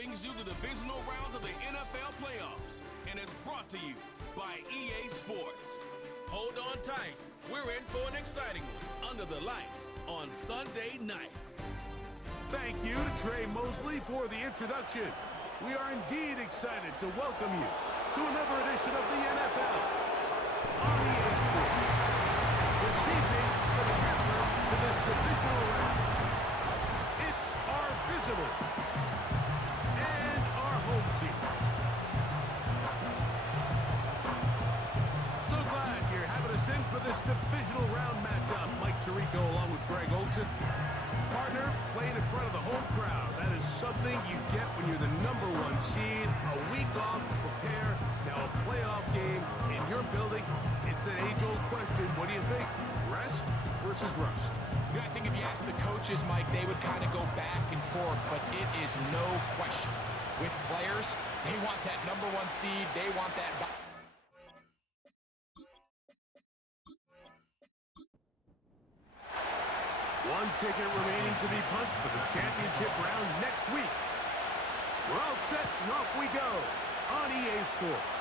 brings you the divisional round of the NFL playoffs and is brought to you by EA Sports. Hold on tight. We're in for an exciting one under the lights on Sunday night. Thank you to Trey Mosley for the introduction. We are indeed excited to welcome you to another edition of the NFL on EA Sports. This evening, the capper to this divisional round. It's our visitors and our home team. So glad you're having us in for this divisional round matchup. Mike Tirico along with Greg Olson. Partner, playing in front of the home crowd. That is something you get when you're the #1 seed. A week off to prepare. Now a playoff game in your building. It's that age-old question. What do you think? Rest versus rust? Yeah, I think if you ask the coaches, Mike, they would kind of go back and forth, but it is no question. With players, they want that #1 seed. They want that. One ticket remaining to be punched for the championship round next week. We're all set and off we go on EA Sports.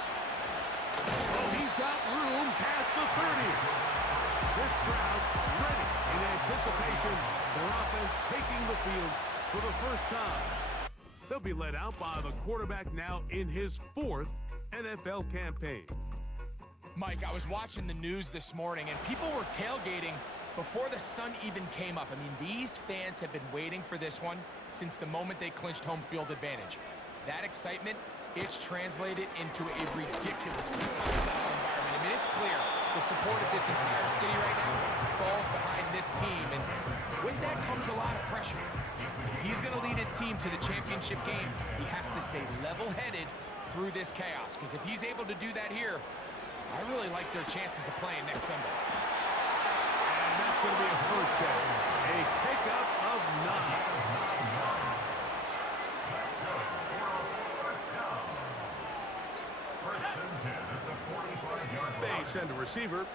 Oh, he's got room past the 30. This crowd ready in anticipation. Their offense taking the field for the first time. They'll be led out by the quarterback now in his 4th NFL campaign. Mike, I was watching the news this morning, and people were tailgating before the sun even came up. I mean, these fans have been waiting for this one since the moment they clinched home field advantage. That excitement, it's translated into a ridiculous hostile environment. I mean, it's clear the support of this entire city right now falls behind this team, and with that comes a lot of pressure. If he's going to lead his team to the championship game, he has to stay level-headed through this chaos, because if he's able to do that here, I really like their chances of playing next Sunday. That's going to be a first down. A pickup of 9. They send a receiver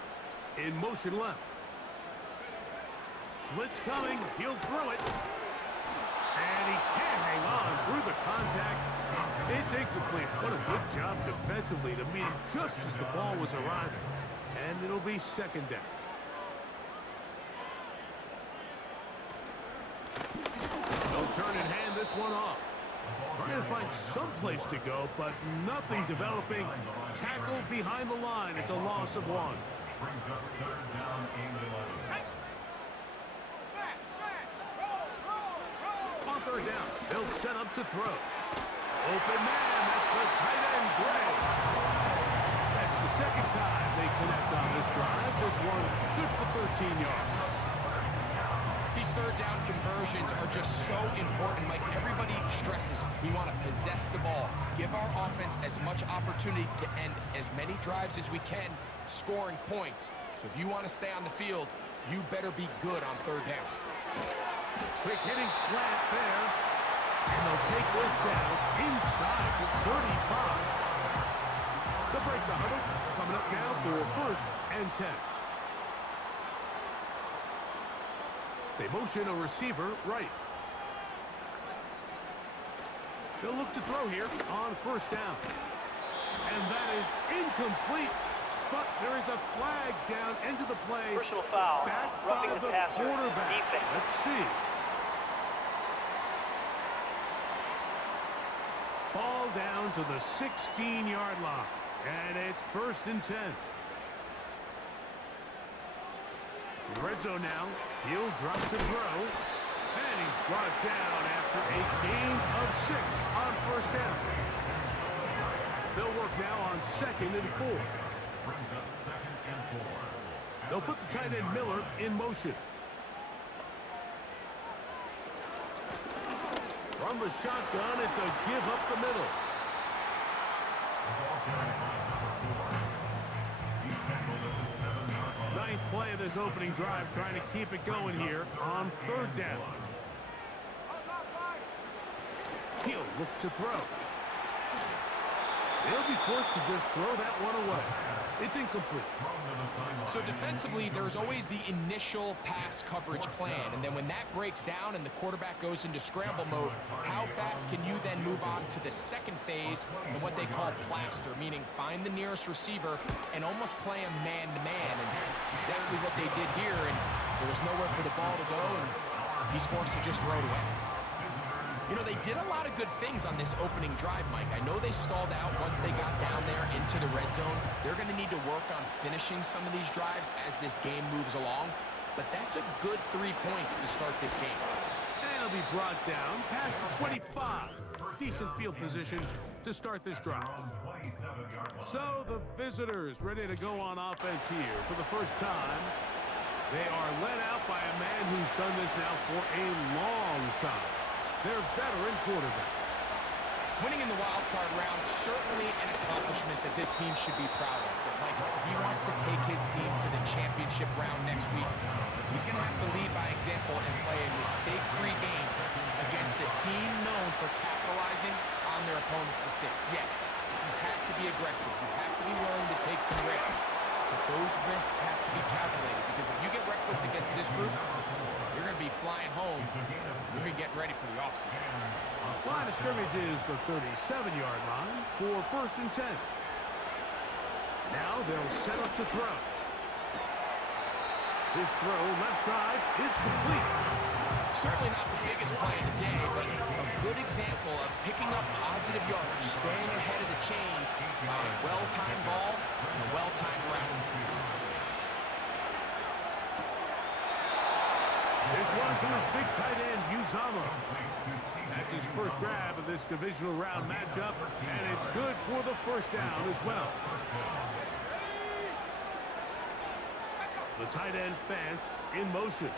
in motion left. Blitz coming. He'll throw it. And he can't hang on through the contact. It's incomplete. What a good job defensively to meet him just as the ball was arriving. And it'll be second down. They'll turn and hand this one off. Trying to find some place to go, but nothing developing. Tackled behind the line. It's a loss of 1. Brings up 3rd down and 11. On 3rd down, they'll set up to throw. Open man, that's the tight end, Gray. That's the second time they connect on this drive. This one good for 13 yards. These 3rd down conversions are just so important. Like everybody stresses, we want to possess the ball, give our offense as much opportunity to end as many drives as we can, scoring points. So if you want to stay on the field, you better be good on 3rd down. Quick hitting slant there. And they'll take this down inside the 35. They'll break the huddle. Coming up now for 1st and 10. They motion a receiver right. They'll look to throw here on 1st down. And that is incomplete. But there is a flag down into the play. Personal foul. Back Roughing by the the passer. quarterback. Defense. Let's see. Ball down to the 16-yard line. And it's 1st and 10. Red zone now. He'll drop to throw. And he's brought down after a gain of 6 on 1st down. They'll work now on 2nd and 4. Brings up 2nd and 4. They'll put the tight end Miller in motion. From the shotgun, it's a give up the middle. He's tackled at the 7-yard line. 9th play of this opening drive, trying to keep it going here on 3rd down. He'll look to throw. They'll be forced to just throw that one away. It's incomplete. So defensively, there's always the initial pass coverage plan, and then when that breaks down and the quarterback goes into scramble mode, how fast can you then move on to the second phase and what they call plaster, meaning find the nearest receiver and almost play him man-to-man, and it's exactly what they did here, and there was nowhere for the ball to go, and he's forced to just throw it away. You know, they did a lot of good things on this opening drive, Mike. I know they stalled out once they got down there into the red zone. They're going to need to work on finishing some of these drives as this game moves along. But that's a good 3 points to start this game. And it'll be brought down past the 25. Decent field position to start this drive. So the visitors ready to go on offense here for the first time. They are led out by a man who's done this now for a long time. Their veteran quarterback. Winning in the wild card round, certainly an accomplishment that this team should be proud of. But Mike, if he wants to take his team to the championship round next week, he's going to have to lead by example and play a mistake-free game against a team known for capitalizing on their opponent's mistakes. Yes, you have to be aggressive. You have to be willing to take some risks. But those risks have to be calculated, because if you get reckless against this group, you're going to be flying home. You're going to be getting ready for the offseason. Line of scrimmage is the 37-yard line for 1st and 10. Now they'll set up to throw. His throw left side is complete. Certainly not the biggest play of the day, but a good example of picking up positive yardage, staying ahead of the chains by a well-timed ball and a well-timed route. This one to his big tight end, Uzama. That's his first grab of this divisional round matchup, and it's good for the first down as well. The tight end Fant in motion.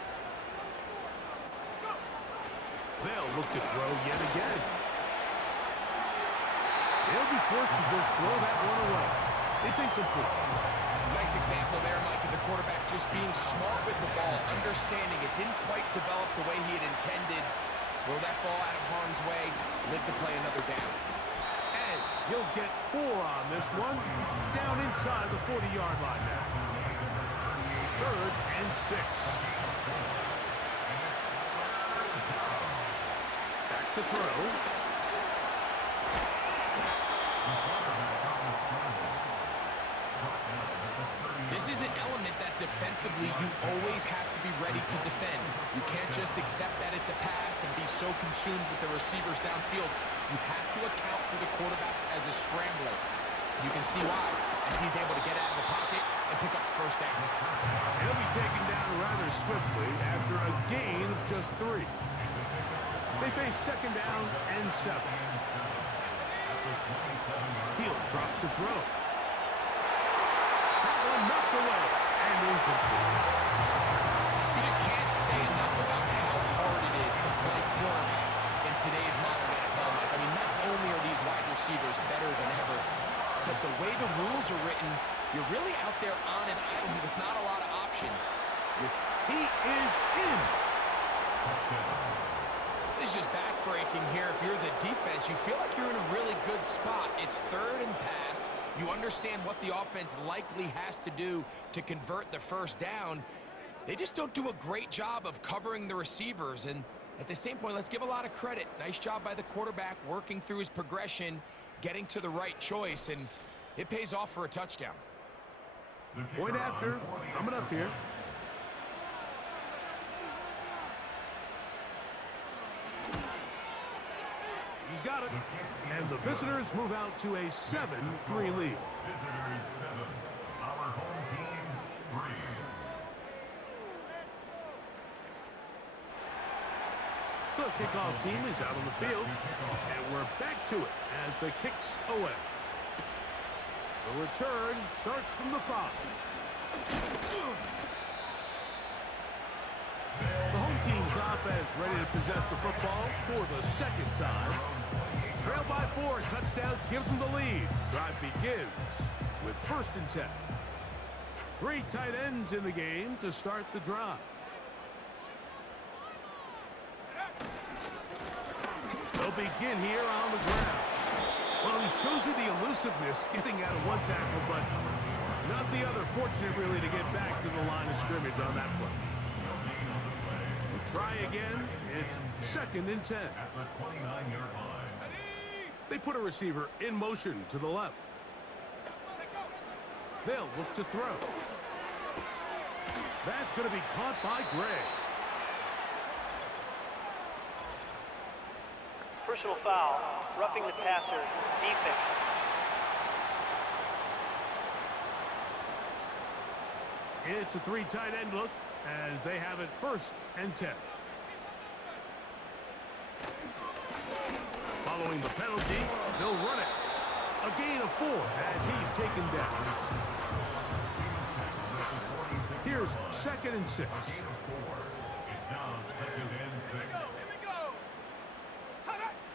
They'll look to throw yet again. They'll be forced to just throw that one away. It's incomplete. Nice example there, Mike, of the quarterback just being smart with the ball, understanding it didn't quite develop the way he had intended. Throw that ball out of harm's way, live to play another down. And he'll get 4 on this one. Down inside the 40-yard line now. 3rd and 6. Back to throw. This is an element that defensively you always have to be ready to defend. You can't just accept that it's a pass and be so consumed with the receivers downfield. You have to account for the quarterback as a scrambler. You can see why, as he's able to get out of the pocket and pick up the first down. He'll be taken down rather swiftly after a gain of just 3. They face 2nd down and 7. He'll drop to throw. That one knocked away and incomplete. You just can't say enough about how hard it is to play quarterback in today's modern NFL. I mean, not only are these wide receivers better than ever, but the way the rules are written, you're really out there on an island with not a lot of options. He is in. This is just backbreaking here. If you're the defense, you feel like you're in a really good spot. It's 3rd and pass. You understand what the offense likely has to do to convert the first down. They just don't do a great job of covering the receivers. And at the same point, let's give a lot of credit. Nice job by the quarterback working through his progression, getting to the right choice, and it pays off for a touchdown. Point after, coming up here. He's got it. And the visitors move out to a 7-3 lead. Visitors 7, our home team 3. The kickoff team is out on the field, and we're back to it as the kick's away. The return starts from the 5. The home team's offense ready to possess the football for the 2nd time. Trail by 4, touchdown gives them the lead. Drive begins with 1st and 10. 3 tight ends in the game to start the drive. They'll begin here on the ground. Well, he shows you the elusiveness getting out of one tackle, but Not the other fortunate, really, to get back to the line of scrimmage on that play. We'll try again. It's 2nd and 10. At the 29-yard line. They put a receiver in motion to the left. They'll look to throw. That's going to be caught by Gray. Personal foul, roughing the passer, defense. It's a 3 tight end look as they have it 1st and 10. Following the penalty, they'll run it. A gain of 4 as he's taken down. Here's 2nd and 6. It's now 2nd and 6.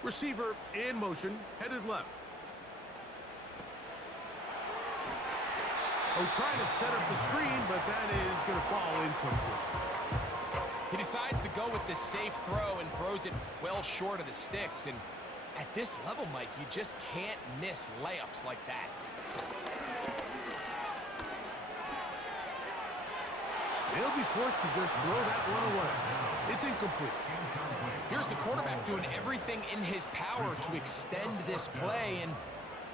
Receiver in motion, headed left. Oh, trying to set up the screen, but that is going to fall incomplete. He decides to go with this safe throw and throws it well short of the sticks. And at this level, Mike, you just can't miss layups like that. He'll be forced to just throw that one away. It's incomplete. Here's the quarterback doing everything in his power to extend this play, and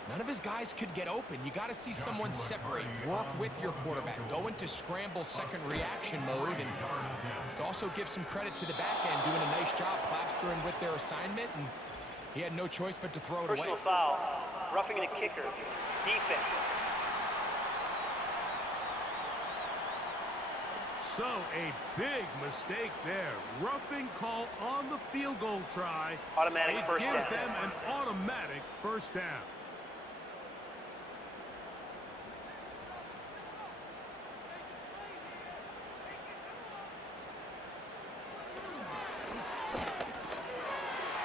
none of his guys could get open. You got to see someone separate, work with your quarterback, go into scramble second reaction mode, and to also give some credit to the back end, doing a nice job plastering with their assignment, and he had no choice but to throw it away. Personal foul, roughing the kicker, defense. So a big mistake there. Roughing call on the field goal try. Automatic it first gives down. them an automatic first down.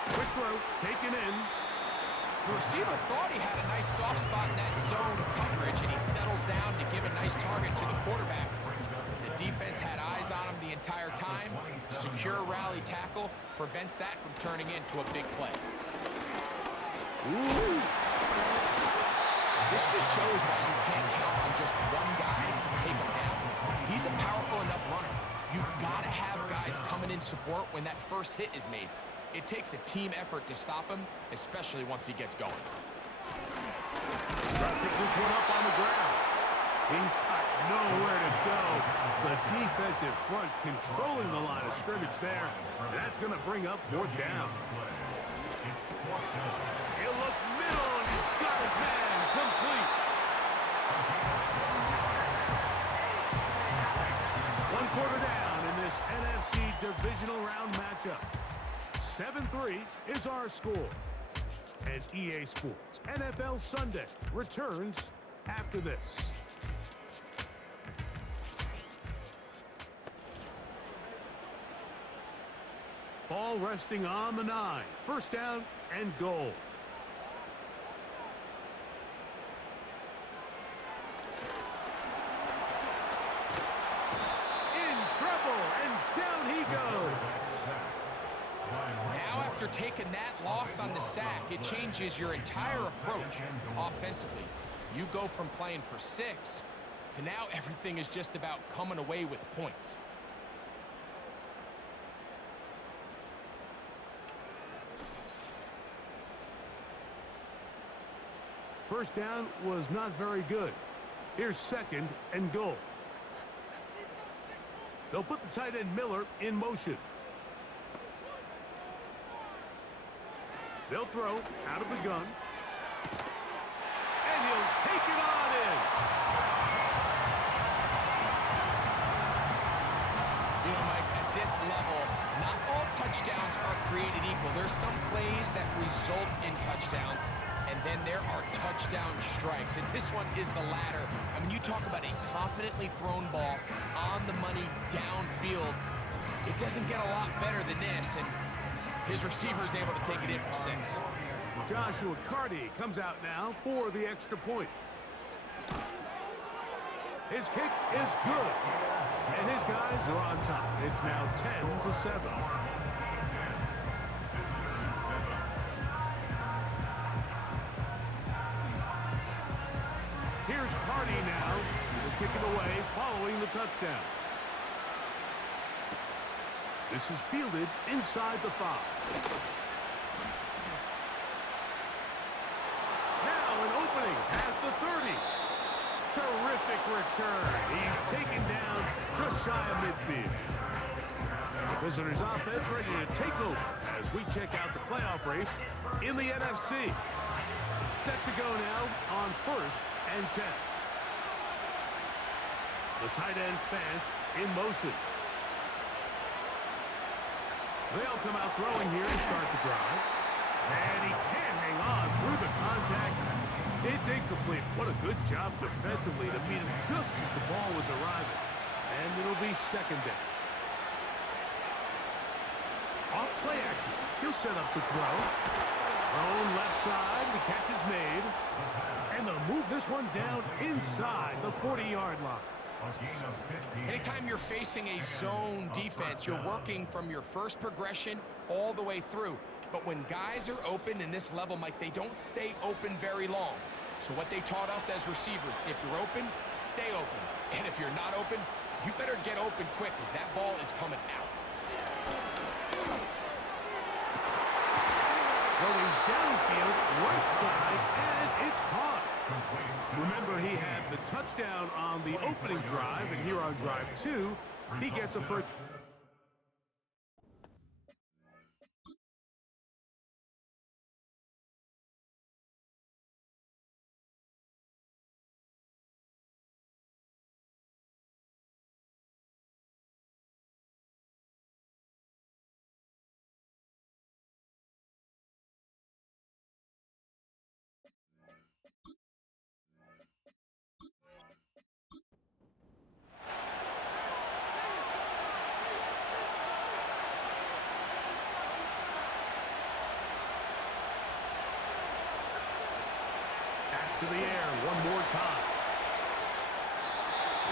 Quick throw, taken in. The receiver thought he had a nice soft spot in that zone coverage, and he settles down to give a nice target to the quarterback. The defense had eyes on him the entire time. Secure rally tackle prevents that from turning into a big play. Ooh. This just shows why you can't count on just one guy to take him down. He's a powerful enough runner. You've got to have guys coming in support when that first hit is made. It takes a team effort to stop him, especially once he gets going. Trying to pick this one up on the ground. He's got nowhere to go. The defensive front controlling the line of scrimmage there. And that's going to bring up 4th down. He'll look middle, and he's got his man complete. 1 quarter down in this NFC divisional round matchup. 7-3 is our score. And EA Sports NFL Sunday returns after this. Ball resting on the 9. 1st down and goal. In trouble, and down he goes. Now, after taking that loss on the sack, it changes your entire approach offensively. You go from playing for 6 to now everything is just about coming away with points. First down was not very good. Here's 2nd and goal. They'll put the tight end Miller in motion. They'll throw out of the gun. And he'll take it on in. You know, Mike, at this level, not all touchdowns are created equal. There's some plays that result in touchdowns, and then there are touchdown strikes. And this one is the latter. I mean, you talk about a confidently thrown ball on the money downfield. It doesn't get a lot better than this, and his receiver's able to take it in for 6. Joshua Carty comes out now for the extra point. His kick is good. And his guys are on top. It's now 10-7. Here's Carty now kick it away following the touchdown. This is fielded inside the 5. Now an opening past the 30. Terrific return. He's taken down just shy of midfield. The visitors' offense ready to take over as we check out the playoff race in the NFC. Set to go now on 1st and 10. The tight end Fant in motion. They'll come out throwing here to start the drive. And he can't hang on through the contact. It's incomplete. What a good job defensively to meet him just as the ball was arriving. And it'll be 2nd down. Off play action. He'll set up to throw. Thrown left side. The catch is made. And they'll move this one down inside the 40-yard line. Anytime you're facing a zone defense, you're working from your first progression all the way through. But when guys are open in this level, Mike, they don't stay open very long. So what they taught us as receivers, if you're open, stay open. And if you're not open, you better get open quick because that ball is coming out. Going downfield, right side, and it's caught. Remember, he had the touchdown on the opening drive, and here on drive 2, he gets a first. To the air one more time.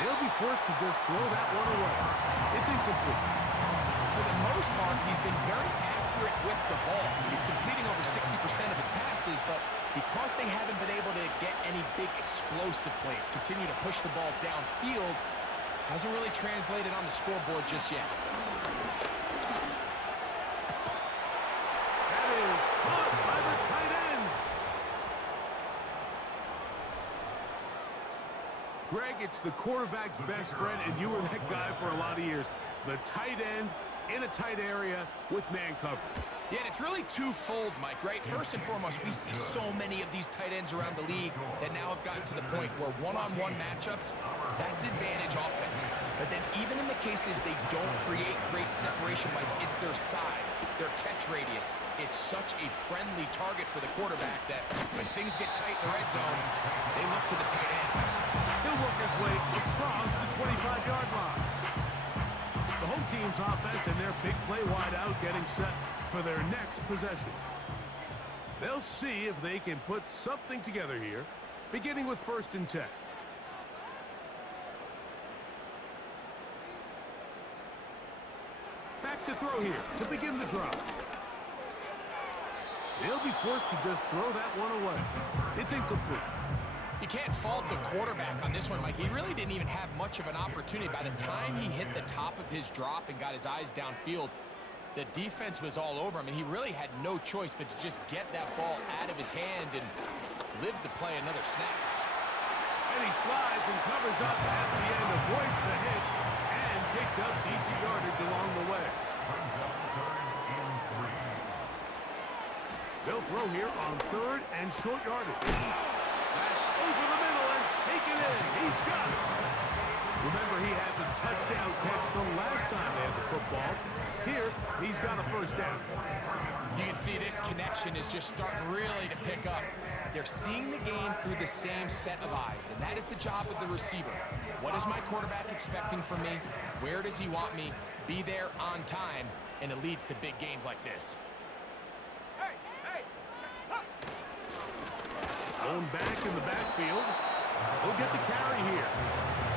He'll be forced to just throw that one away. It's incomplete. For the most part, he's been very accurate with the ball. He's completing over 60% of his passes, but because they haven't been able to get any big explosive plays, continue to push the ball downfield, hasn't really translated on the scoreboard just yet. That is caught by the tight end. Greg, it's the quarterback's best friend, and you were that guy for a lot of years. The tight end in a tight area with man coverage. Yeah, and it's really twofold, Mike, right? First and foremost, we see so many of these tight ends around the league that now have gotten to the point where one-on-one matchups, that's advantage offense. But then even in the cases they don't create great separation, Mike, it's their size, their catch radius. It's such a friendly target for the quarterback that when things get tight in the red zone, they look to the tight end. He'll work his way across the 25-yard line. The home team's offense and their big play wide out getting set for their next possession. They'll see if they can put something together here, beginning with 1st and 10. Back to throw here to begin the drive. They'll be forced to just throw that one away. It's incomplete. You can't fault the quarterback on this one, Mike. He really didn't even have much of an opportunity. By the time he hit the top of his drop and got his eyes downfield, the defense was all over him, and he really had no choice but to just get that ball out of his hand and live to play another snap. And he slides and covers up at the end, avoids the hit, and picked up decent yardage along the way. They'll throw here on 3rd and short yardage. That's over the middle and taken in. He's got it. Remember, he had the touchdown catch the last time they had the football. Here, he's got a 1st down. You can see this connection is just starting really to pick up. They're seeing the game through the same set of eyes, and that is the job of the receiver. What is my quarterback expecting from me? Where does he want me? Be there on time, and it leads to big gains like this. Going back in the backfield. He'll get the carry here.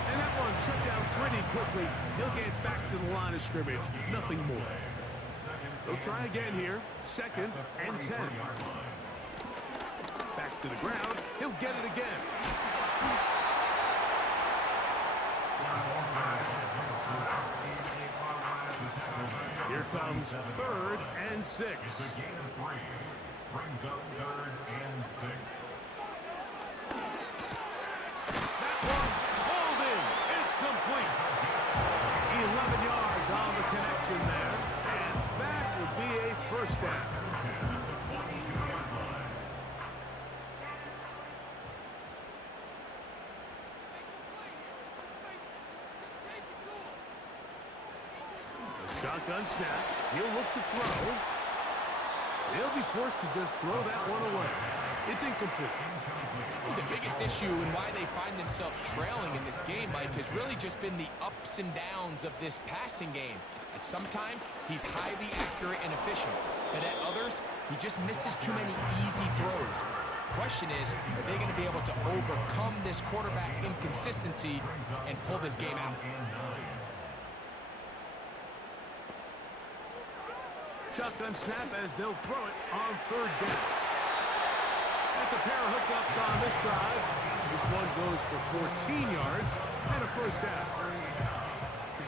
And that one shut down pretty quickly. He'll get back to the line of scrimmage. Nothing more. They'll try again here. 2nd and 10. Back to the ground. He'll get it again. Here comes 3rd and 6. It's a gain of 3. Brings up 3rd and 6. That one pulled in. It's complete. 11 yards on the connection there. And that will be a first down. Shotgun snap. He'll look to throw. He'll be forced to just throw that one away. It's incomplete. The biggest issue and why they find themselves trailing in this game, Mike, has really just been the ups and downs of this passing game. At sometimes, he's highly accurate and efficient, but at others, he just misses too many easy throws. Question is, are they going to be able to overcome this quarterback inconsistency and pull this game out? Shotgun snap as they'll throw it on 3rd down. That's a pair of hookups on this drive. This one goes for 14 yards and a first down.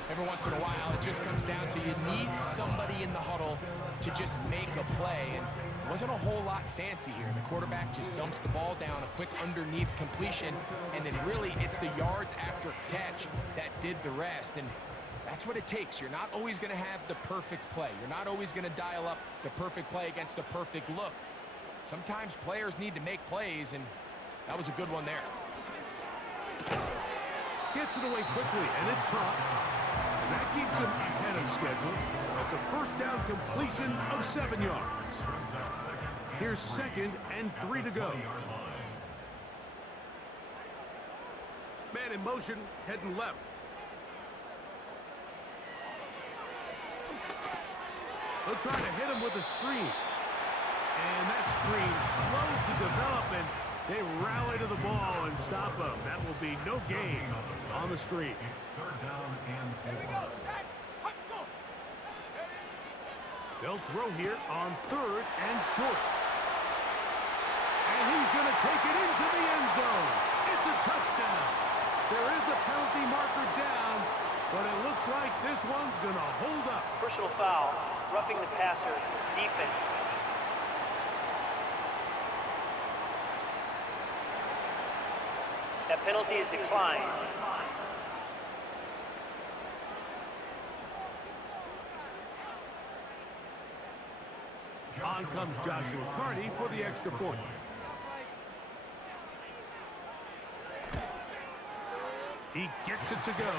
Every once in a while, it just comes down to you need somebody in the huddle to just make a play. And it wasn't a whole lot fancy here. The quarterback just dumps the ball down, a quick underneath completion, and then really it's the yards after catch that did the rest. And that's what it takes. You're not always going to have the perfect play. You're not always going to dial up the perfect play against the perfect look. Sometimes players need to make plays, and that was a good one there. Gets it away quickly, and it's caught. And that keeps him ahead of schedule. That's a first down completion of 7 yards. Here's 2nd and 3 to go. Man in motion, heading left. They'll try to hit him with a screen. And that screen slow to develop, and they rally to the ball and stop him. That will be no gain on the screen. It's 3rd down and 4. They'll throw here on 3rd and short. And he's going to take it into the end zone. It's a touchdown. There is a penalty marker down, but it looks like this one's going to hold up. Personal foul, roughing the passer, defense. That penalty is declined. On comes Joshua Carney for the extra point. He gets it to go,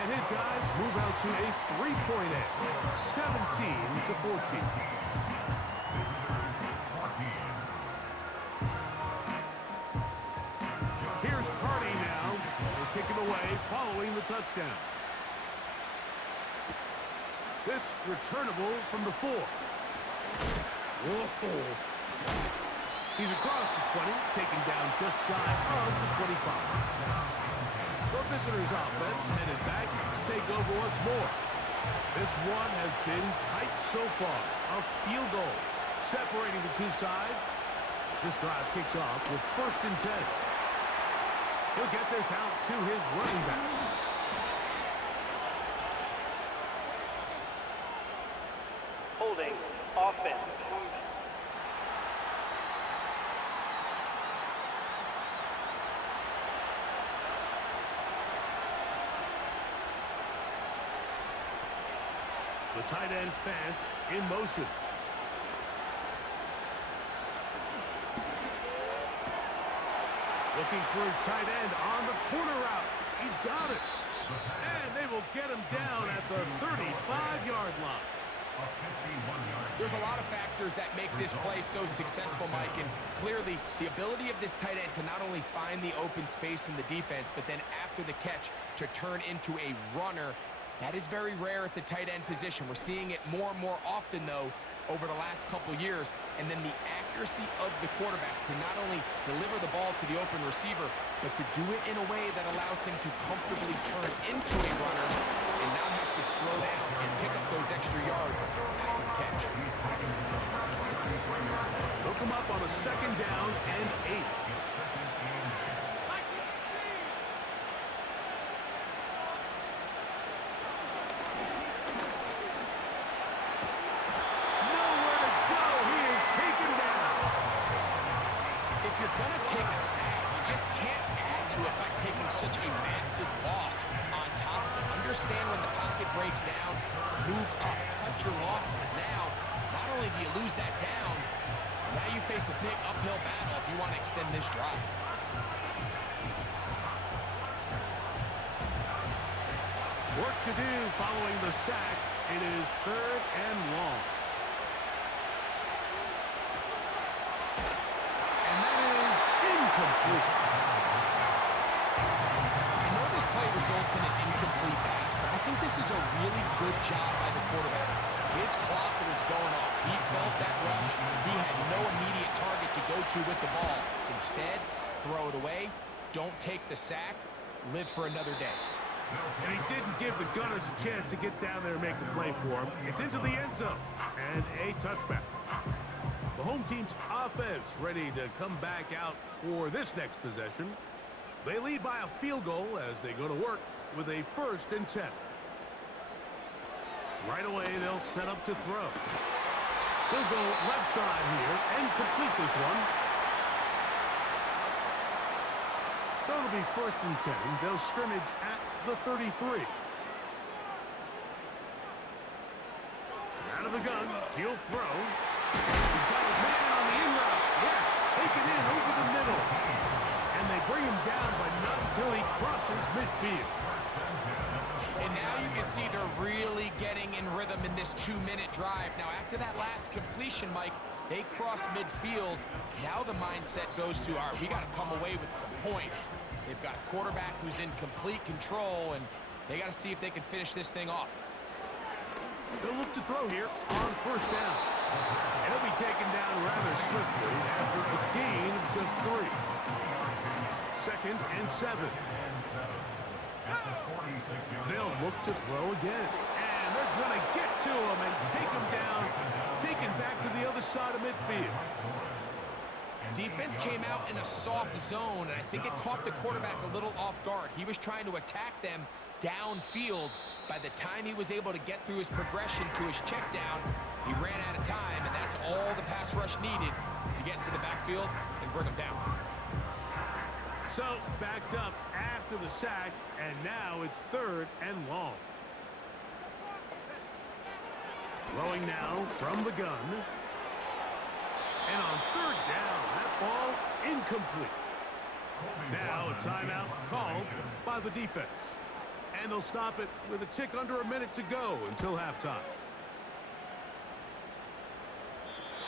and his guys move out to a 3-point edge, 17-14. Here's Carney now. They'll kick it away following the touchdown. This returnable from the 4. Whoa. He's across the 20, taken down just shy of the 25. The visitors' offense headed back to take over once more. This one has been tight so far. A field goal separating the two sides as this drive kicks off with 1st and 10. He'll get this out to his running back. Holding, offense. The tight end Fant in motion. Looking for his tight end on the corner route. He's got it. And they will get him down at the 35-yard line. There's a lot of factors that make this play so successful, Mike, and clearly the ability of this tight end to not only find the open space in the defense, but then after the catch to turn into a runner. That is very rare at the tight end position. We're seeing it more and more often, though, over the last couple years. And then the accuracy of the quarterback to not only deliver the ball to the open receiver, but to do it in a way that allows him to comfortably turn into a runner and not have to slow down and pick up those extra yards after the catch. They'll come up on a 2nd down and 8. breaks down, move up, cut your losses. Now, not only do you lose that down, now you face a big uphill battle if you want to extend this drive. Work to do following the sack. It is 3rd and long. And that is incomplete. I know this play results in an incomplete pass, but I think this is a really good job by the quarterback. His clock was going off. He felt that rush. He had no immediate target to go to with the ball. Instead, throw it away. Don't take the sack. Live for another day. And he didn't give the Gunners a chance to get down there and make a play for him. It's into the end zone and a touchback. The home team's offense ready to come back out for this next possession. They lead by a field goal as they go to work with a 1st and 10. Right away, they'll set up to throw. They'll go left side here and complete this one. So it'll be 1st and 10. They'll scrimmage at the 33. Out of the gun, he'll throw. He's got his man on the in route. Yes, take it in over the middle. And they bring him down, but not until he crosses midfield. And now you can see they're really getting in rhythm in this 2-minute drive. Now, after that last completion, Mike, they cross midfield. Now the mindset goes to, all right, we got to come away with some points. They've got a quarterback who's in complete control, and they got to see if they can finish this thing off. They'll look to throw here on 1st down. And he'll be taken down rather swiftly after a gain of just 3. 2nd and 7. They'll look to throw again. And they're going to get to him and take him down, take him back to the other side of midfield. Defense came out in a soft zone, and I think it caught the quarterback a little off guard. He was trying to attack them downfield. By the time he was able to get through his progression to his check down, he ran out of time, and that's all the pass rush needed to get into the backfield and bring him down. So, backed up after the sack, and now it's 3rd and long. Throwing now from the gun. And on 3rd down, that ball incomplete. Now a timeout called by the defense. And they'll stop it with a tick under a minute to go until halftime.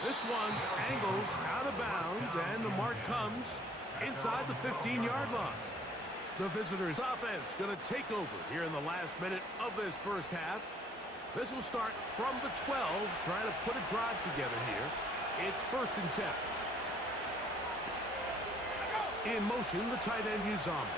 This one angles out of bounds, and the mark comes inside the 15-yard line. The visitors' offense going to take over here in the last minute of this first half. This will start from the 12, trying to put a drive together here. It's 1st and 10. In motion, the tight end Uzama.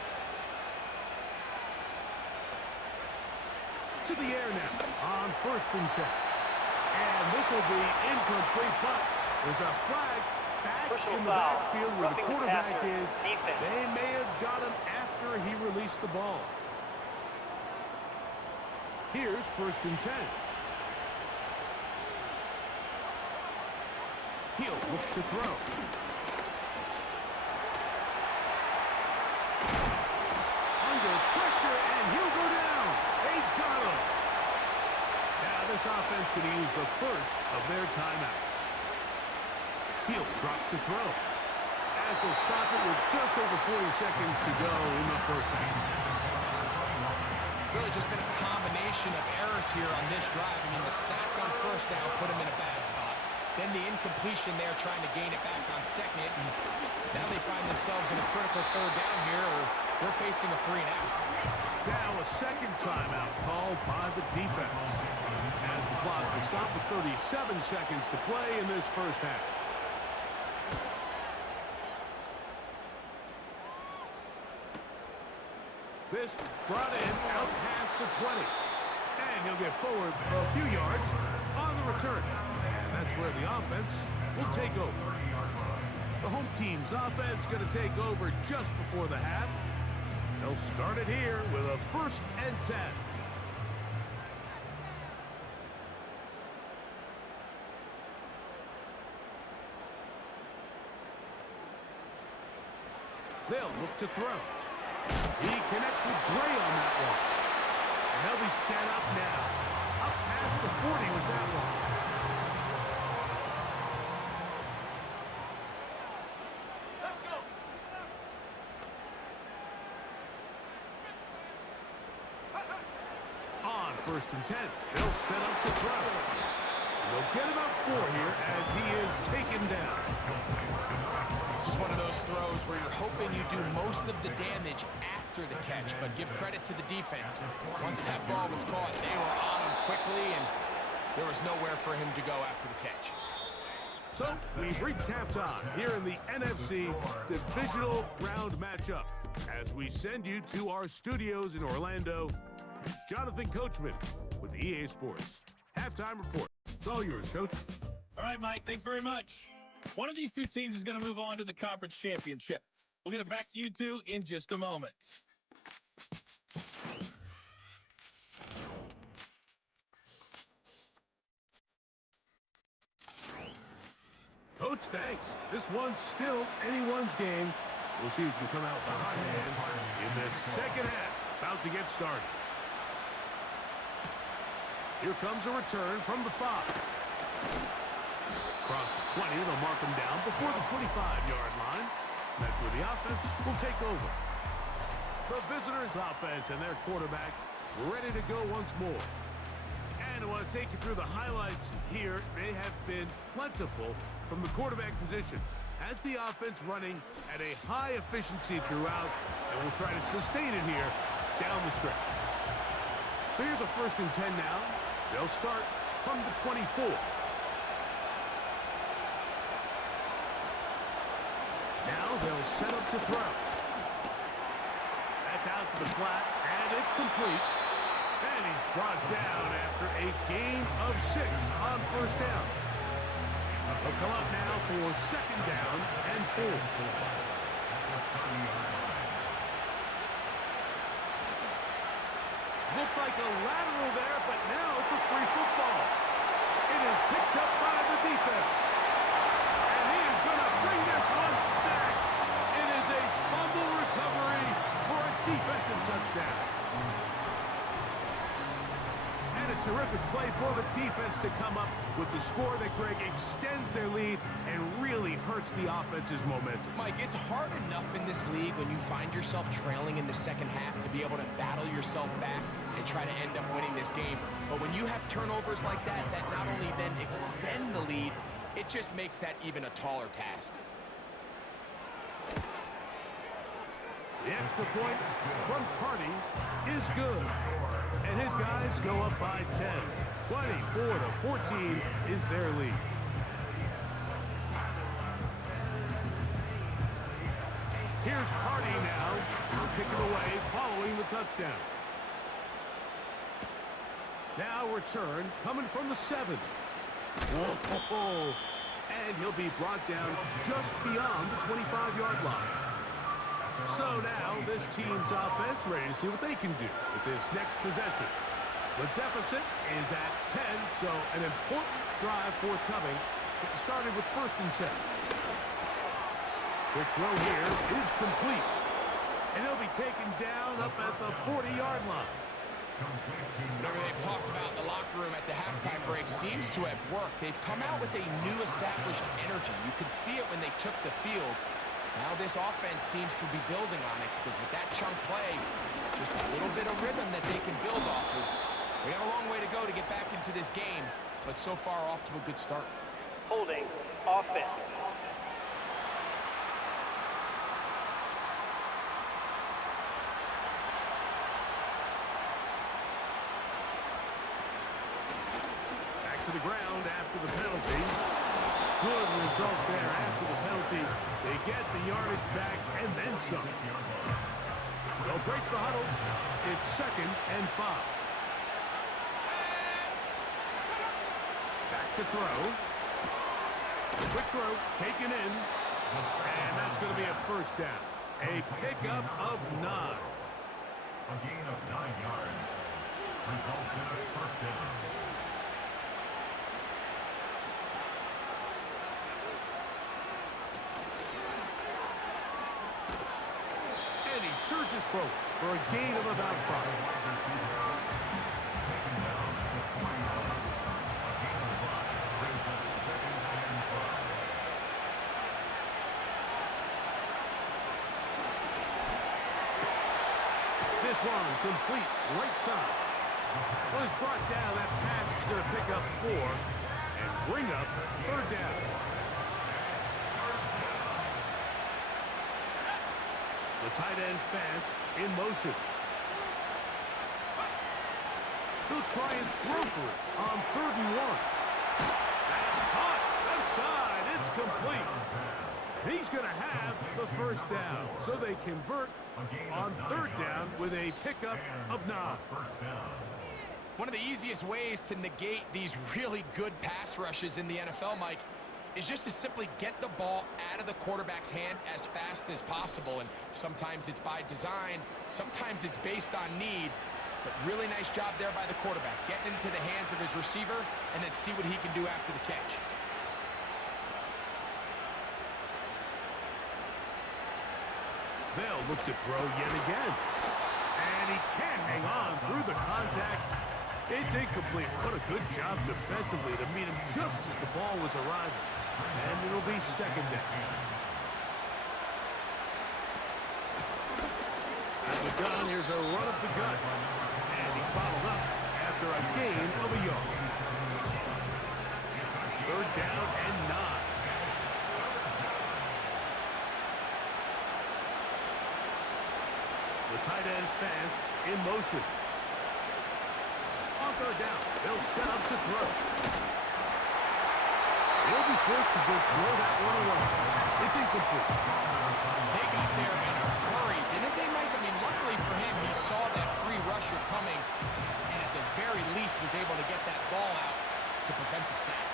To the air now on 1st and 10. And this will be incomplete, but there's a flag back in the backfield where the quarterback is. They may have got him after he released the ball. Here's 1st and 10. He'll look to throw. Under pressure, and he'll go down. They got him. Now this offense could use the first of their timeouts. He'll drop to throw. As they'll stop it with just over 40 seconds to go in the first half. Really just been a combination of errors here on this drive. I mean, the sack on 1st down put him in a bad spot. Then the incompletion there trying to gain it back on 2nd. And now they find themselves in a critical 3rd down here, or they're facing a 3-and-out. Now a 2nd timeout called by the defense. As the clock will stop with 37 seconds to play in this first half. This brought in out past the 20. And he'll get forward a few yards on the return. And that's where the offense will take over. The home team's offense going to take over just before the half. They'll start it here with a 1st and 10. They'll look to throw. He connects with Gray on that one. And they'll be set up now. Up past the 40 with that one. Let's go. On 1st and 10, they'll set up to throw. And they'll get about 4 here as he is taken down. This is one of those throws where you're hoping you do most of the damage after the catch, but give credit to the defense. Once that ball was caught, they were on him quickly, and there was nowhere for him to go after the catch. So, we've reached halftime here in the NFC Divisional Round matchup. As we send you to our studios in Orlando, Jonathan Coachman with EA Sports. Halftime report. It's all yours, Coach. All right, Mike, thanks very much. One of these two teams is going to move on to the conference championship. We'll get it back to you two in just a moment. Coach, thanks. This one's still anyone's game. We'll see who can come out with the hot hand in the second half. About to get started. Here comes a return from the 5. Across the 20, they'll mark him down before the 25-yard line. That's where the offense will take over. The visitors' offense and their quarterback ready to go once more. And I want to take you through the highlights here. They have been plentiful from the quarterback position. Has the offense running at a high efficiency throughout, and we'll try to sustain it here down the stretch. So here's a 1st and 10 now. They'll start from the 24. Now they'll set up to throw. That's out to the flat, and it's complete. And he's brought down after a gain of 6 on 1st down. He'll come up now for 2nd down and 4. Looked like a lateral there, but now it's a free football. It is picked up by the defense. And he is going to bring this one back. It is a fumble recovery for a defensive touchdown. And a terrific play for the defense to come up with the score that, Greg, extends their lead and really hurts the offense's momentum. Mike, it's hard enough in this league when you find yourself trailing in the second half to be able to battle yourself back and try to end up winning this game. But when you have turnovers like that not only then extend the lead, it just makes that even a taller task. The extra point from Carney is good. And his guys go up by 10. 24-14 is their lead. Here's Carney now. He'll kick it away following the touchdown. Now return coming from the 7. Whoa! And he'll be brought down just beyond the 25-yard line. So now this team's offense ready to see what they can do with this next possession. The deficit is at 10, so an important drive forthcoming. Getting started with 1st and 10. Quick throw here is complete. And he'll be taken down up at the 40-yard line. Whatever they've talked about in the locker room at the halftime break seems to have worked. They've come out with a new established energy. You could see it when they took the field. Now this offense seems to be building on it because with that chunk play, just a little bit of rhythm that they can build off of. We got a long way to go to get back into this game, but so far off to a good start. Holding offense. Back to the ground after the penalty. Good result there after the penalty. They get the yardage back and then some. They'll break the huddle. It's 2nd and 5. Back to throw. Quick throw taken in. And that's going to be a 1st down. A pickup of 9. A gain of 9 yards. Results in a 1st down. And he surges forward for a gain of about 5. This one complete right side. Was brought down. That pass is going to pick up 4 and bring up third down. The tight end Fant in motion. He'll try and throw for it on 3rd and 1. That's caught. Left side. It's complete. He's going to have the first down. So they convert on 3rd down with a pickup of 9. One of the easiest ways to negate these really good pass rushes in the NFL, Mike, is just to simply get the ball out of the quarterback's hand as fast as possible. And sometimes it's by design, sometimes it's based on need. But really nice job there by the quarterback, getting into the hands of his receiver and then see what he can do after the catch. They'll look to throw yet again. And he can't hang on through the contact. It's incomplete. What a good job defensively to meet him just as the ball was arriving. And it'll be 2nd down. At the gun, here's a run up the gut. And he's bottled up after a gain of a yard. 3rd down and 9. The tight end Fant in motion. On 3rd down, they'll set up to throw. He'll be forced to just throw that one away. It's incomplete. They got there in a hurry, didn't they, Mike? I mean, luckily for him, he saw that free rusher coming and at the very least was able to get that ball out to prevent the sack.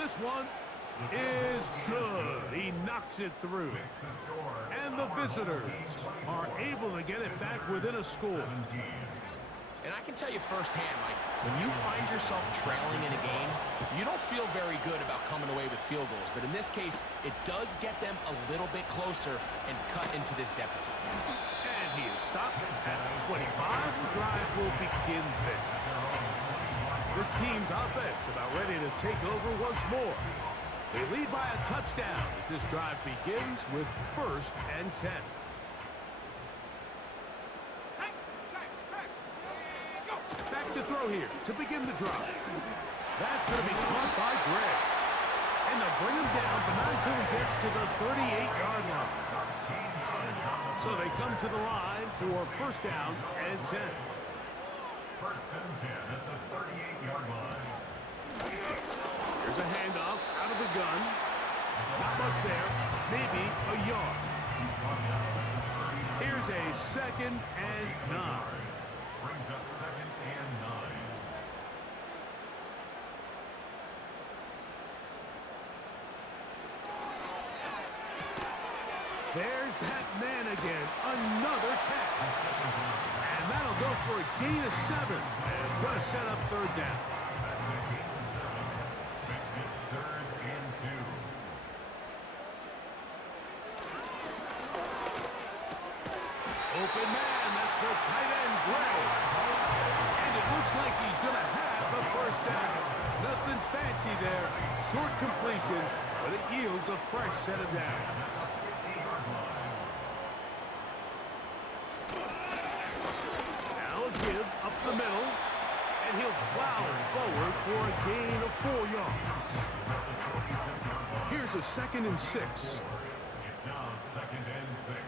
This one is good. He knocks it through. And the visitors are able to get it back within a score. And I can tell you firsthand, Mike, when you find yourself trailing in a game, you don't feel very good about coming away with field goals. But in this case, it does get them a little bit closer and cut into this deficit. And he is stopped at 25. The drive will begin there. This team's offense about ready to take over once more. They lead by a touchdown as this drive begins with 1st and 10. Back to throw here to begin the drive. That's going to be caught by Gray. And they'll bring him down, but not until he gets to the 38-yard line. So they come to the line for 1st down and 10. 1st and 10 at the 38-yard line. Here's a handoff out of the gun. Not much there. Maybe a yard. Here's a 2nd and 9. Brings up 2nd and 9. There's that man again. Another catch. And that'll go for a gain of 7. And it's going to set up 3rd down. That's a gain of 7. Makes it 3rd and 2. Open man. That's the tight end, Gray. And it looks like he's going to have the 1st down. Nothing fancy there. Short completion, but it yields a fresh set of downs. Now a give up the middle, and he'll plow forward for a gain of 4 yards. Here's a 2nd and 6. It's now 2nd and 6.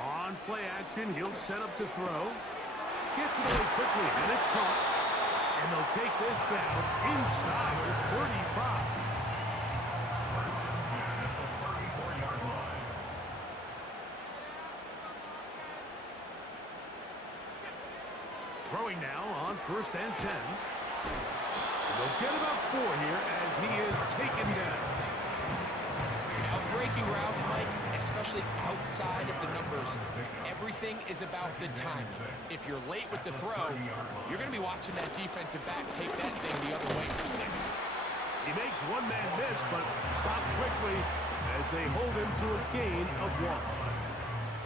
On play action, he'll set up to throw. Gets it away quickly, and it's caught. And they'll take this down inside the 35. 1st and 10 at the 34-yard line. Throwing now on 1st and 10. And they'll get about 4 here as he is taken down. Now, breaking routes, Mike, especially outside of the numbers, everything is about the timing. If you're late with the throw, you're going to be watching that defensive back take that thing the other way for 6. He makes one man miss, but stopped quickly as they hold him to a gain of 1.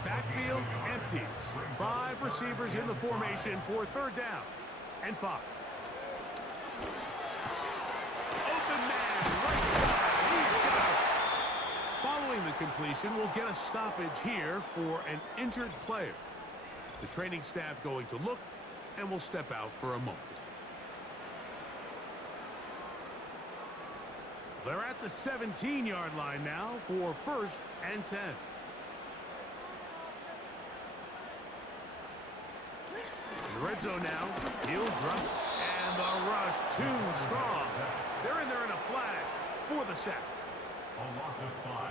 Backfield empties. 5 receivers in the formation for 3rd down and 5. Open man, right side. He's Following the completion, we'll get a stoppage here for an injured player. The training staff going to look, and will step out for a moment. They're at the 17-yard line now for 1st and 10. In the red zone now, he'll drop it. And the rush too strong. They're in there in a flash for the sack.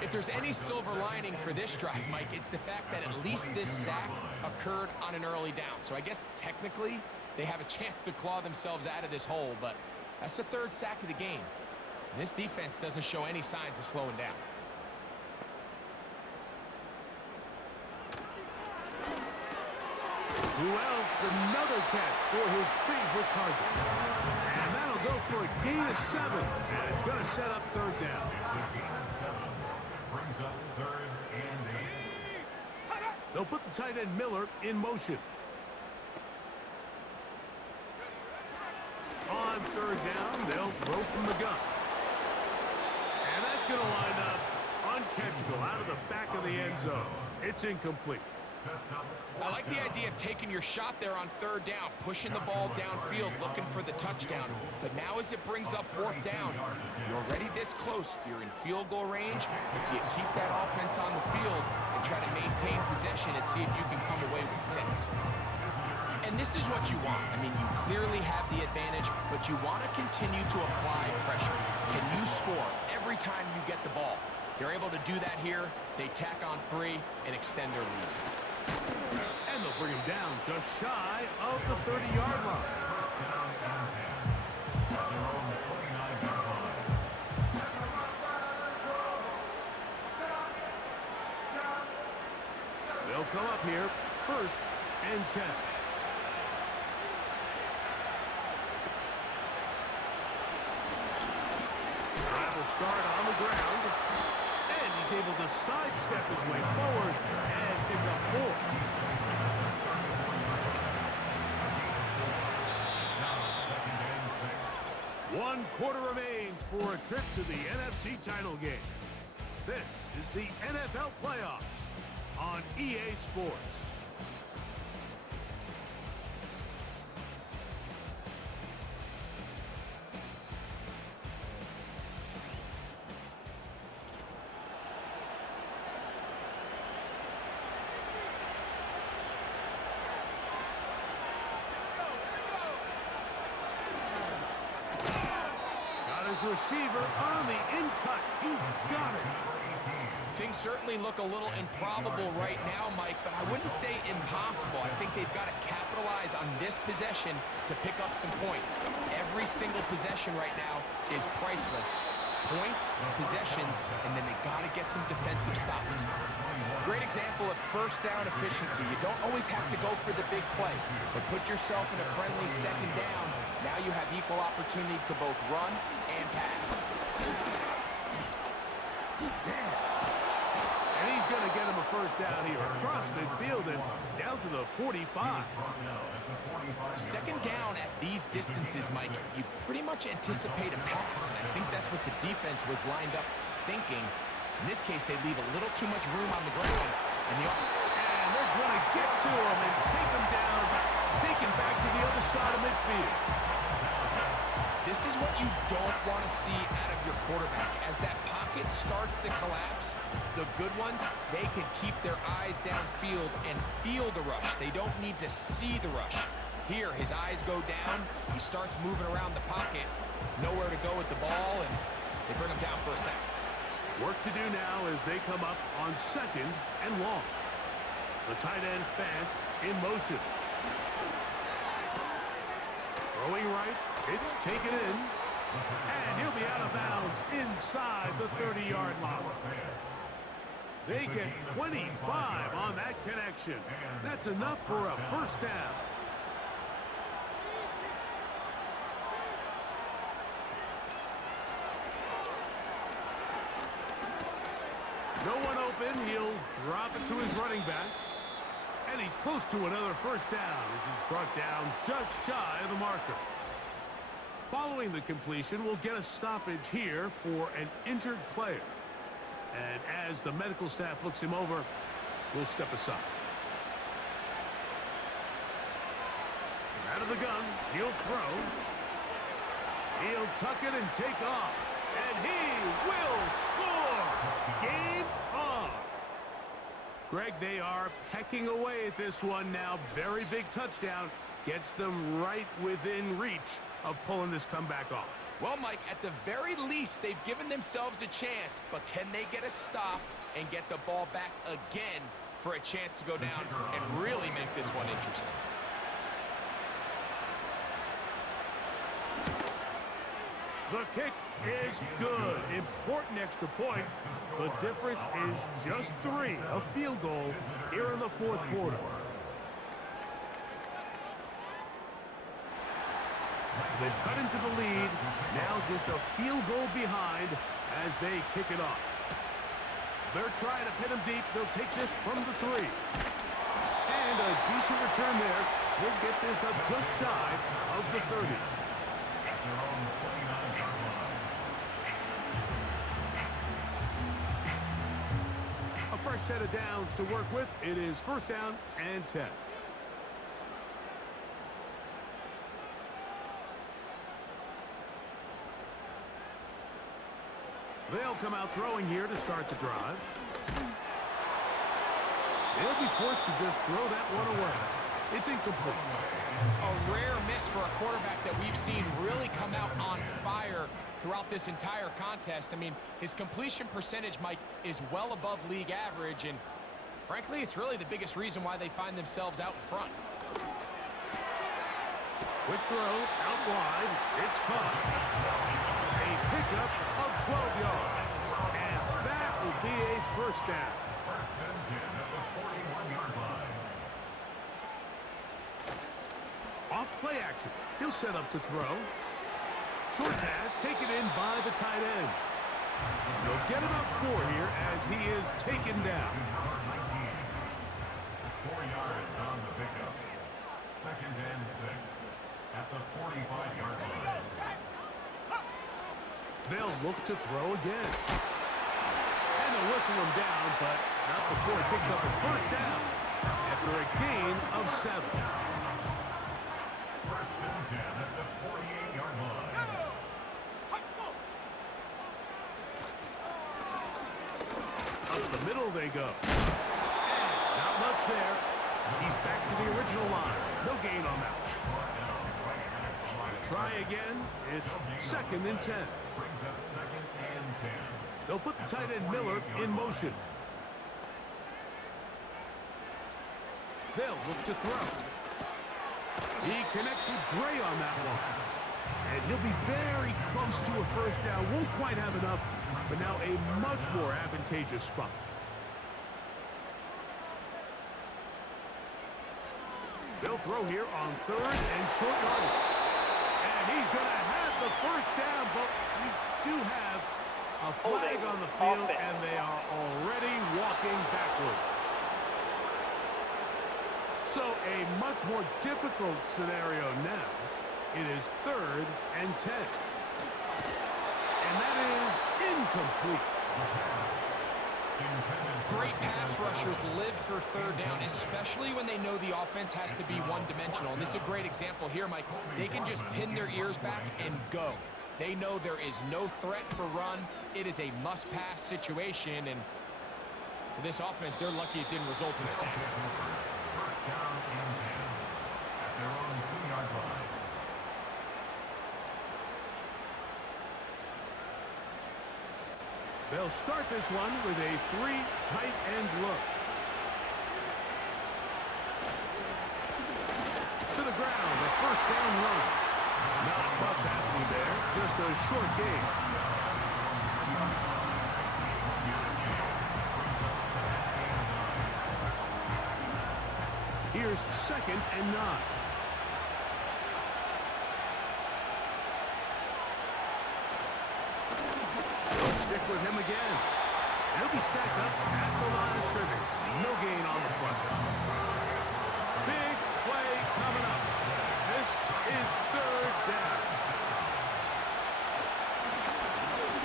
If there's any silver lining for this drive, Mike, it's the fact that at least this sack occurred on an early down. So I guess technically they have a chance to claw themselves out of this hole, but that's the 3rd sack of the game. And this defense doesn't show any signs of slowing down. Who else? Another catch for his favorite target. And that'll go for a gain of 7. And it's going to set up 3rd down. It's a gain of 7. Brings up 3rd and 8. They'll put the tight end Miller in motion. On 3rd down, they'll throw from the gun. And that's going to wind up uncatchable out of the back of the end zone. It's incomplete. I like the idea of taking your shot there on 3rd down, pushing the ball downfield, looking for the touchdown. But now as it brings up 4th down, you're already this close. You're in field goal range. If you keep that offense on the field and try to maintain possession and see if you can come away with 6. And this is what you want. I mean, you clearly have the advantage, but you want to continue to apply pressure. Can you score every time you get the ball? They're able to do that here. They tack on 3 and extend their lead. And they'll bring him down just shy of the 30-yard line. They'll come up here 1st and 10. Drive will start on the ground. And he's able to sidestep his way forward and pick up 4. One quarter remains for a trip to the NFC title game. This is the NFL playoffs on EA Sports. Receiver on the in-cut. He's got it. Things certainly look a little improbable right now, Mike, but I wouldn't say impossible. I think they've got to capitalize on this possession to pick up some points. Every single possession right now is priceless. Points, possessions, and then they got to get some defensive stops. Great example of 1st down efficiency. You don't always have to go for the big play, but put yourself in a friendly 2nd down. Now you have equal opportunity to both run and pass. And he's going to get him a 1st down here across midfield and down to the 45. 2nd down at these distances, Mike, you pretty much anticipate a pass, and I think that's what the defense was lined up thinking. In this case, they leave a little too much room on the ground. And they're going to get to him and take him down, take him back to the other side of midfield. This is what you don't want to see out of your quarterback. As that pocket starts to collapse, the good ones, they can keep their eyes downfield and feel the rush. They don't need to see the rush. Here, his eyes go down. He starts moving around the pocket. Nowhere to go with the ball, and they bring him down for a sack. Work to do now as they come up on 2nd and long. The tight end Fant in motion. Throwing right. It's taken in, and he'll be out of bounds inside the 30-yard line. They get 25 on that connection. That's enough for a 1st down. No one open. He'll drop it to his running back. And he's close to another 1st down as he's brought down just shy of the marker. Following the completion, we'll get a stoppage here for an injured player. And as the medical staff looks him over, we'll step aside. Out of the gun, he'll throw. He'll tuck it and take off. And he will score! Game on! Greg, they are pecking away at this one now. Very big touchdown. Gets them right within reach of pulling this comeback off. Well, Mike, at the very least, they've given themselves a chance, but can they get a stop and get the ball back again for a chance to go down and really make this one interesting? The kick is good. Important extra point. The difference is just 3. A field goal here in the fourth quarter. So they've cut into the lead. Now just a field goal behind as they kick it off. They're trying to pin him deep. They'll take this from the 3. And a decent return there. He'll get this up just shy of the 30. A fresh set of downs to work with. It is first down and 10. They'll come out throwing here to start the drive. They'll be forced to just throw that one away. It's incomplete. A rare miss for a quarterback that we've seen really come out on fire throughout this entire contest. I mean, his completion percentage, Mike, is well above league average, and frankly, it's really the biggest reason why they find themselves out in front. Quick throw, out wide, it's caught. A pickup of 12 yards, and that will be a first down. First and 10 at the 41-yard line. Off play action, he'll set up to throw. Short pass taken in by the tight end. They'll get about 4 here as he is taken down. 4 yards on the pickup. Second and 6 at the 45-yard line. They'll look to throw again. And they'll whistle him down, but not before he picks up a first down after a gain of 7. First and 10 at the 48-yard line. Up the middle they go. And not much there. He's back to the original line. No gain on that one. Try again. It's second and 10. Brings up second and 10. They'll put the tight end Miller in motion. They'll look to throw. He connects with Gray on that one. And he'll be very close to a first down. Won't quite have enough, but now a much more advantageous spot. They'll throw here on third and short yardage. And he's going to have the first down, but we do have a flag on the field, and they are already walking backwards. So a much more difficult scenario now. It is third and 10. And that is incomplete. Great pass rushers live for third down, especially when they know the offense has to be one-dimensional. And this is a great example here, Mike. They can just pin their ears back and go. They know there is no threat for run. It is a must-pass situation, and for this offense, they're lucky it didn't result in a sack. First down and 10 at their own 2-yard line. They'll start this one with a 3 tight end look. To the ground, a first down run. Not much happening there, just a short gain. Here's second and 9. Stick with him again. He'll be stacked up at the line of scrimmage. No gain on the play. Big play coming up. This is third down.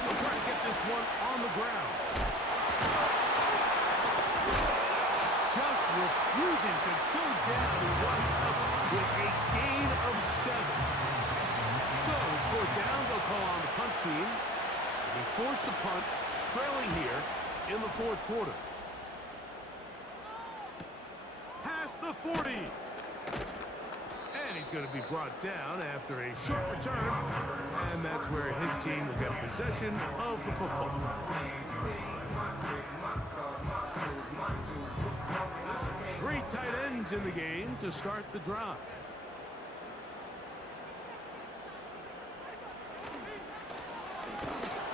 They'll try to get this one on the ground. So it's fourth down. They'll call on the punt team. They force the punt, trailing here in the fourth quarter. Past the 40. And he's going to be brought down after a short return. And that's where his team will get possession of the football. 3 tight ends in the game to start the drive.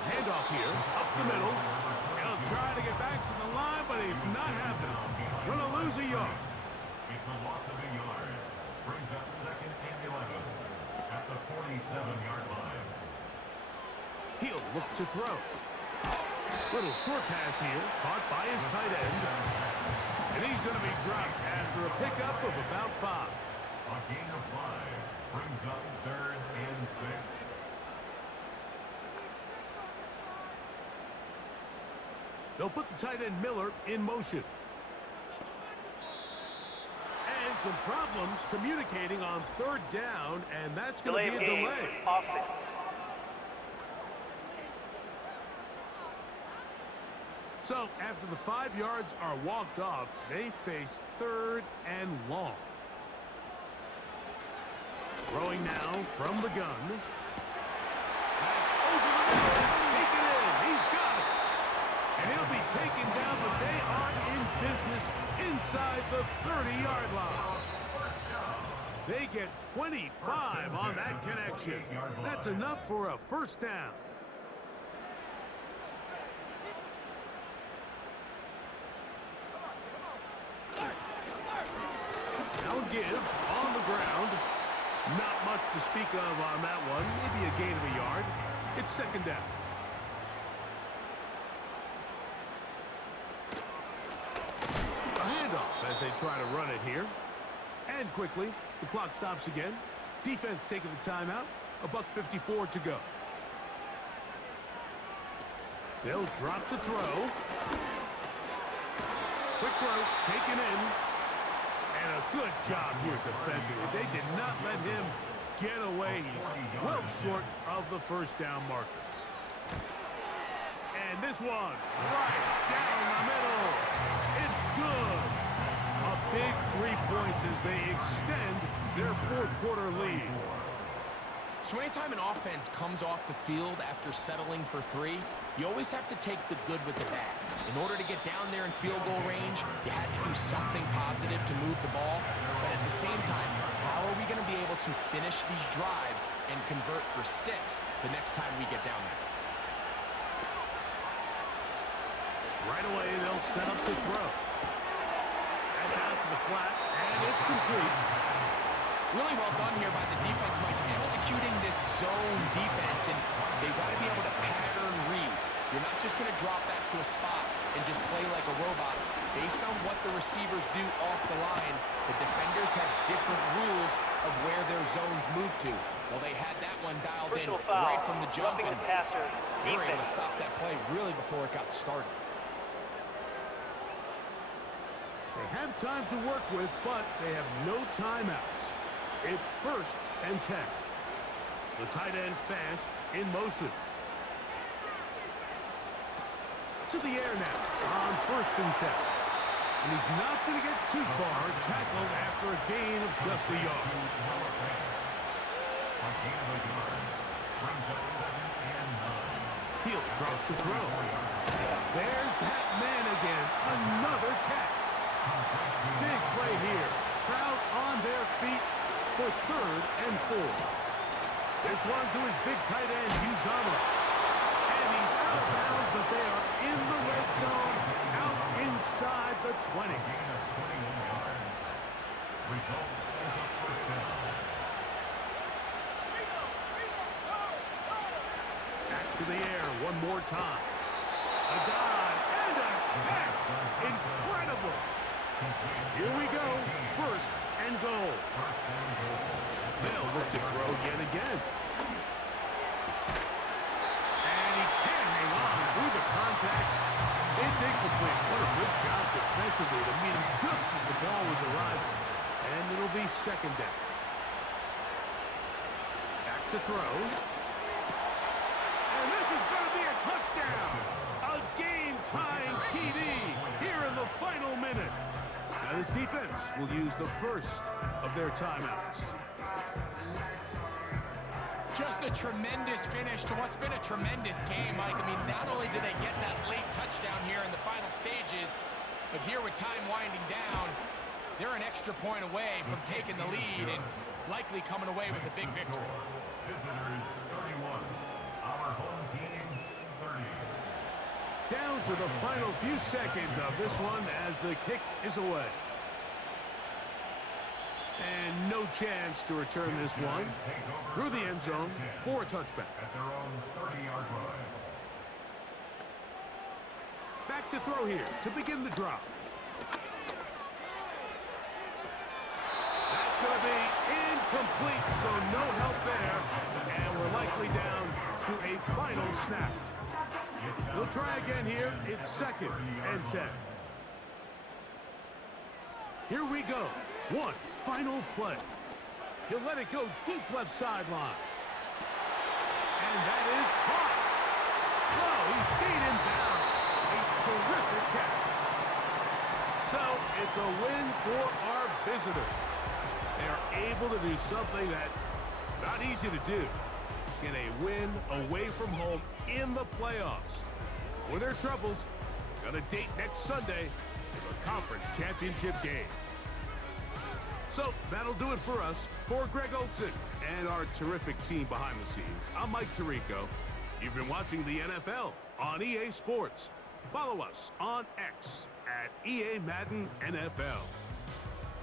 Handoff here, up the middle. He'll try to get back to the line, but he's not having it. Going to lose a yard. It's a loss of a yard. Brings up 2nd and 11 at the 47-yard line. He'll look to throw. Little short pass here, caught by his tight end. And he's going to be dropped after a pickup of about 5. A gain of 5 brings up 3rd and 6. They'll put the tight end Miller in motion. And some problems communicating on 3rd down, and that's going to be a delay. Offense. So after the 5 yards are walked off, they face 3rd and long. Throwing now from the gun. That's over the middle. Take it in. He's got it. And he'll be taken down, but they are in business inside the 30-yard line. They get 25 on that connection. That's enough for a first down. Now give on the ground. Not much to speak of on that one. Maybe a gain of a yard. It's 2nd down. A handoff as they try to run it here. And quickly, the clock stops again. Defense taking the timeout. $1:54 to go. They'll drop to throw. Quick throw, taken in. And a good job here defensively. They did not let him get away. He's well short of the first down marker. And this one, right down the middle. It's good. A big 3 points as they extend their fourth quarter lead. So anytime an offense comes off the field after settling for 3, you always have to take the good with the bad. In order to get down there in field goal range, you had to do something positive to move the ball. But at the same time, how are we going to be able to finish these drives and convert for 6 the next time we get down there? Right away, they'll set up to throw. That's out to the flat, and it's complete. Really well done here by the defense, Mike, executing this zone defense, and they've got to be able to pattern read. You're not just going to drop back to a spot and just play like a robot. Based on what the receivers do off the line, the defenders have different rules of where their zones move to. Well, they had that one dialed in right from the jump, Roughing and the passer. they were able to Defense. stop that play really before it got started. They have time to work with, but they have no timeouts. It's 1st and 10. The tight end Fant in motion. To the air now on 1st and 10. And he's not going to get too far, tackled after a gain of just a yard. He'll drop to throw. There's that man again. Another catch. Big play here. Crowd on their feet for 3rd and 4. This one to his big tight end, Uzama. And he's out of bounds, but they are in the red zone, out inside the 20. Back to the air one more time. A dive and a catch. Incredible. Here we go. 1st and goal. They'll look to throw yet again. And he can't hang on through the contact. It's incomplete. What a good job defensively to meet him just as the ball was arriving. And it'll be 2nd down. to throw. And this is going to be a touchdown. A game-tying TD here in the final minute. Now this defense will use the first of their timeouts. Just a tremendous finish to what's been a tremendous game, Mike. I mean, not only did they get that late touchdown here in the final stages, but here with time winding down, they're an extra point away from taking the lead and likely coming away with a big victory. Visitors 31. Our home team 30. Down to the final few seconds of this one as the kick is away. And no chance to return this one through the end zone for a touchback. At their own 30-yard line. Back to throw here to begin the drop. That's going to be incomplete, so no help there. And we're likely down to a final snap. We'll try again here. It's 2nd and 10. Here we go. One final play. He'll let it go deep left sideline. And that is caught. Well, he stayed in bounds. A terrific catch. So it's a win for our visitors. They're able to do something that not easy to do. Get a win away from home in the playoffs. For their troubles, got a date next Sunday in the conference championship game. So that'll do it for us. For Greg Olson and our terrific team behind the scenes, I'm Mike Tirico. You've been watching the NFL on EA Sports. Follow us on X at EA Madden NFL.